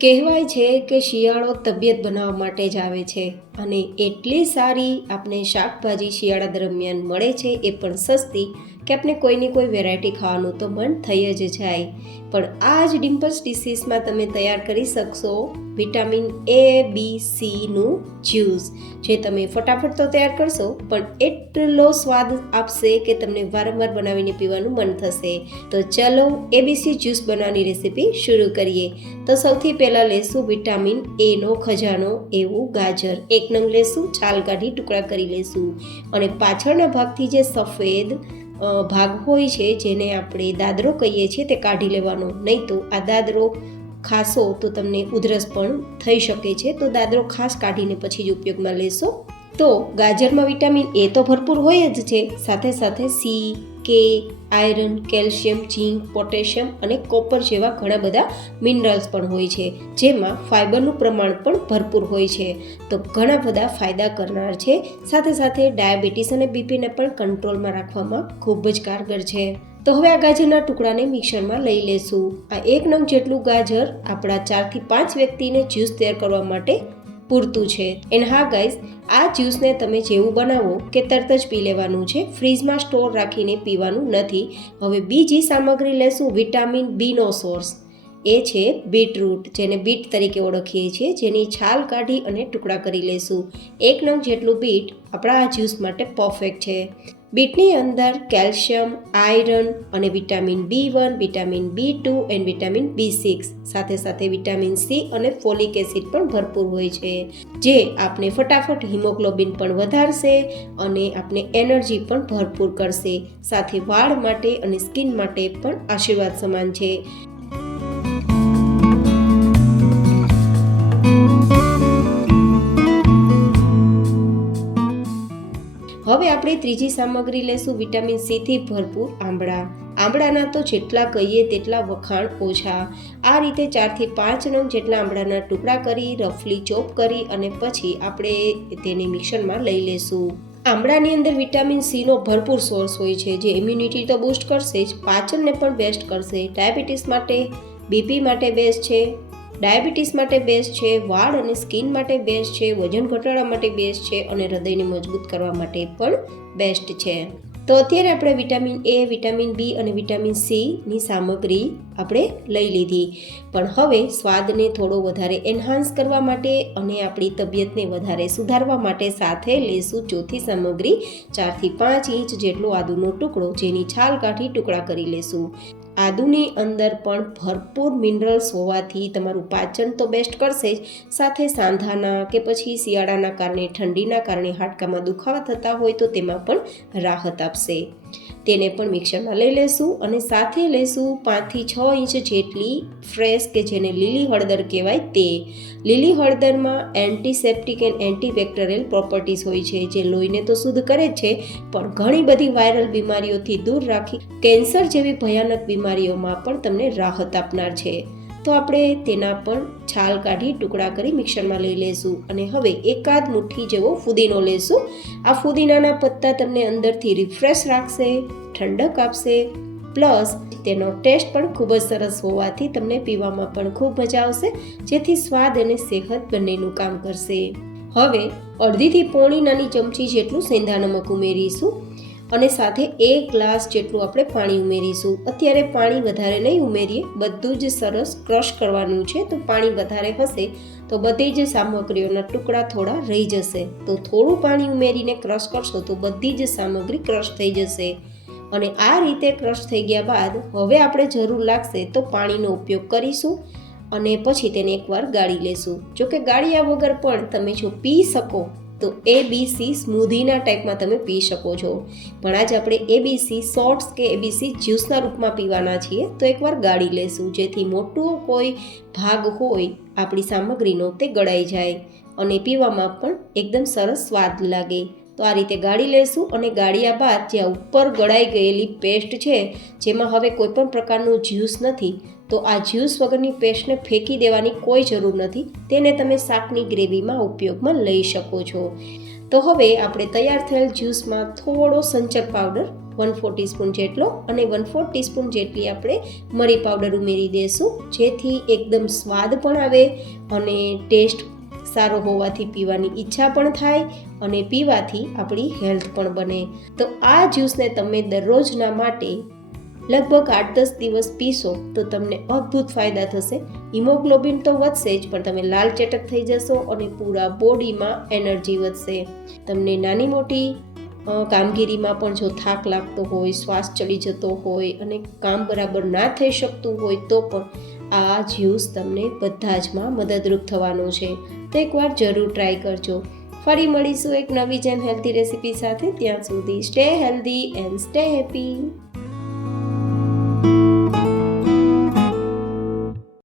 કહેવાય છે કે શિયાળો તબિયત બનાવવા માટે જ આવે છે અને એટલી સારી આપણે શાકભાજી શિયાળા દરમિયાન મળે છે, એ પણ સસ્તી કે આપણે કોઈની કોઈ વેરાયટી ખાવાનું તો મન થઈ જ જાય. પણ આ જ ડિમ્પલ્સ ડિસીઝમાં તમે તૈયાર કરી શકશો વિટામિન એ બી સીનું જ્યુસ, જે તમે ફટાફટ તો તૈયાર કરશો પણ એટલો સ્વાદ આપશે કે તમને વારંવાર બનાવીને પીવાનું મન થશે. તો ચલો એબીસી જ્યુસ બનાવવાની રેસીપી શરૂ કરીએ. તો સૌથી પહેલાં લેશું વિટામિન એનો ખજાનો એવું ગાજર. 1 નંગ લેશું, છાલ કાઢી ટુકડા કરી લેશું અને પાછળના ભાગથી જે સફેદ ભાગ હોય છે, જેને આપણે દાદરો કહીએ છીએ, તે કાઢી લેવાનો. નહીં તો આ દાદરો ખાશો તો તમને ઉધરસ પણ થઈ શકે છે, તો દાદરો ખાસ કાઢીને પછી જ ઉપયોગમાં લેશો. તો ગાજરમાં વિટામિન એ તો ભરપૂર હોય જ છે, સાથે સાથે સી, કે, આયરન, કેલ્શિયમ, ઝીંક, પોટેશિયમ અને કોપર જેવા ઘણા બધા મિનરલ્સ પણ હોય છે, જેમાં ફાઇબરનું પ્રમાણ પણ ભરપૂર હોય છે. તો ઘણા બધા ફાયદા કરનાર છે, સાથે સાથે ડાયાબિટીસ અને બીપીને પણ કંટ્રોલમાં રાખવામાં ખૂબ જ કારગર છે. તો હવે આ ગાજરના ટુકડાને મિક્સરમાં લઈ લેશું. આ 1 નંગ જેટલું ગાજર આપણા 4 થી 5 વ્યક્તિને જ્યુસ તૈયાર કરવા માટે પૂરતું છે. એન્ડ હા ગાઈઝ, આ જ્યુસને તમે જેવું બનાવો કે તરત જ પી લેવાનું છે, ફ્રીજમાં સ્ટોર રાખીને પીવાનું નથી. હવે બીજી સામગ્રી લેશું વિટામિન બીનો સોર્સ. એ છે બીટરૂટ, જેને બીટ તરીકે ઓળખીએ છીએ, જેની છાલ કાઢી અને ટુકડા કરી લેશું. 1 નંગ જેટલું બીટ આપણા આ જ્યુસ માટે પરફેક્ટ છે. બીટની અંદર કેલ્શિયમ, આયરન અને vitamin B1, vitamin B2 and vitamin B6, સાથે સાથે વિટામિન સી અને ફોલિક એસિડ પણ ભરપૂર હોય છે, જે આપણે ફટાફટ હિમોગ્લોબિન પણ વધારશે અને આપણે એનર્જી પણ ભરપૂર કરશે. સાથે વાળ માટે અને સ્કિન માટે પણ આશીર્વાદ સમાન છે. હવે આપણે ત્રીજી સામગ્રી લેશું વિટામિન સીથી ભરપૂર આંબળા. આંબળાના તો જેટલા કહીએ તેટલા વખાણ ઓછા. આ રીતે 4 થી 5 નંગ જેટલા આંબળાના ટુકડા કરી રફલી ચોપ કરી અને પછી આપણે તેને મિક્સરમાં લઈ લેશું. આંબળાની અંદર વિટામિન સીનો ભરપૂર સોર્સ હોય છે, જે ઇમ્યુનિટી તો બૂસ્ટ કરશે જ, પાચનને પણ બેસ્ટ કરશે. ડાયાબિટીસ માટે, બીપી માટે બેસ્ટ છે, ડાયાબિટીસ માટે બેસ્ટ છે, વાળ અને સ્કિન માટે બેસ્ટ છે, વજન ઘટાડવા માટે બેસ્ટ છે અને હૃદયને મજબૂત કરવા માટે પણ બેસ્ટ છે. તો અત્યારે આપણે વિટામિન એ, વિટામિન બી અને વિટામિન સીની સામગ્રી આપણે લઈ લીધી, પણ હવે સ્વાદને થોડો વધારે એન્હાન્સ કરવા માટે અને આપણી તબિયતને વધારે સુધારવા માટે સાથે લેશું ચોથી સામગ્રી 4 થી 5 ઇંચ જેટલો આદુનો ટુકડો, જેની છાલ કાઢી ટુકડા કરી લેશું. આદુની અંદર પણ ભરપૂર મિનરલ્સ હોવાથી તમારું પાચન તો બેસ્ટ કરશે જ, સાથે સાંધાના કે પછી શિયાળાના કારણે, ઠંડીના કારણે હાડકામાં દુખાવા થતા હોય તો તેમાં પણ રાહત આપશે. તેને પણ મિક્સરમાં લઈ લેશું અને સાથે લેશું 5 થી 6 ઇંચ જેટલી ફ્રેશ, કે જેને લીલી હળદર કહેવાય તે. લીલી હળદરમાં એન્ટીસેપ્ટિક એન્ડ એન્ટીબેક્ટેરિયલ પ્રોપર્ટીઝ હોય છે, જે લોહીને તો શુદ્ધ કરે જ છે, પણ ઘણી બધી વાયરલ બીમારીઓથી દૂર રાખી કેન્સર જેવી ભયાનક બીમારીઓમાં પણ તમને રાહત આપનાર છે. તો આપણે તેના પણ છાલ કાઢી ટુકડા કરી મિક્સરમાં લઈ લેશું અને હવે એકાદ મુઠ્ઠી જેવો ફુદીનો લેશું. આ ફુદીનાના પત્તા તમને અંદરથી રિફ્રેશ રાખશે, ઠંડક આપશે, પ્લસ તેનો ટેસ્ટ પણ ખૂબ જ સરસ હોવાથી તમને પીવામાં પણ ખૂબ મજા આવશે, જેથી સ્વાદ અને સેહત બંનેનું કામ કરશે. હવે અડધીથી પોણી નાની ચમચી જેટલું સેંધા નમક ઉમેરીશું અને સાથે 1 ગ્લાસ જેટલું આપણે પાણી ઉમેરીશું. અત્યારે પાણી વધારે નહીં ઉમેરીએ, બધું જ સરસ ક્રશ કરવાનું છે, તો પાણી વધારે હશે તો બધી જ સામગ્રીઓના ટુકડા થોડા રહી જશે. તો થોડું પાણી ઉમેરીને ક્રશ કરશો તો બધી જ સામગ્રી ક્રશ થઈ જશે. અને આ રીતે ક્રશ થઈ ગયા બાદ હવે આપણે જરૂર લાગશે તો પાણીનો ઉપયોગ કરીશું અને પછી તેને એકવાર ગાળી લેશું. જો કે ગાળ્યા વગર પણ તમે જો પી શકો તો એબીસી સ્મૂધીના ટાઈપમાં તમે પી શકો છો, પણ આજે આપણે એબીસી શોર્ટ્સ કે એબીસી જ્યુસના રૂપમાં પીવાના છીએ, તો એકવાર ગાળી લેશું, જેથી મોટો કોઈ ભાગ હોય આપણી સામગ્રીનો તે ગળાઈ જાય અને પીવામાં પણ એકદમ સરસ સ્વાદ લાગે. તો આ રીતે ગાળી લેશું અને ગાળ્યા બાદ જ્યાં ઉપર ગળાઈ ગયેલી પેસ્ટ છે, જેમાં હવે કોઈ પણ પ્રકારનું જ્યુસ નથી, તો આ જ્યુસ વગરની પેસ્ટને ફેંકી દેવાની કોઈ જરૂર નથી. તેને તમે શાકની ગ્રેવીમાં ઉપયોગમાં લઈ શકો છો. તો હવે આપણે તૈયાર થયેલ જ્યુસમાં થોડો સંચર પાવડર 1/4 ટીસ્પૂન જેટલો, અને 1/4 ટીસ્પૂન જેટલી આપણે મરી પાવડર ઉમેરી દઈશું, જેથી એકદમ સ્વાદ પણ આવે અને ટેસ્ટ સારો હોવાથી પીવાની ઈચ્છા પણ થાય અને પીવાથી આપણી હેલ્થ પણ બને. તો આ જ્યુસને તમે દરરોજના માટે લગભગ 8-10 દિવસ પીશો તો તમને અદ્ભુત ફાયદા થશે. હિમોગ્લોબિન તો વધશે જ, પણ તમે લાલ ચટક થઈ જશો અને પૂરા બોડીમાં એનર્જી વધશે. તમને નાની મોટી કામગીરીમાં પણ જો થાક લાગતો હોય, શ્વાસ ચડી જતો હોય અને કામ બરાબર ના થઈ શકતું હોય તો પણ આ જ્યુસ તમને બધા જમાં મદદરૂપ થવાનો છે. તો એકવાર જરૂર ટ્રાય કરજો. ફરી મળીશું એક નવી જેમ હેલ્ધી રેસિપી સાથે. ત્યાં સુધી stay healthy and stay happy.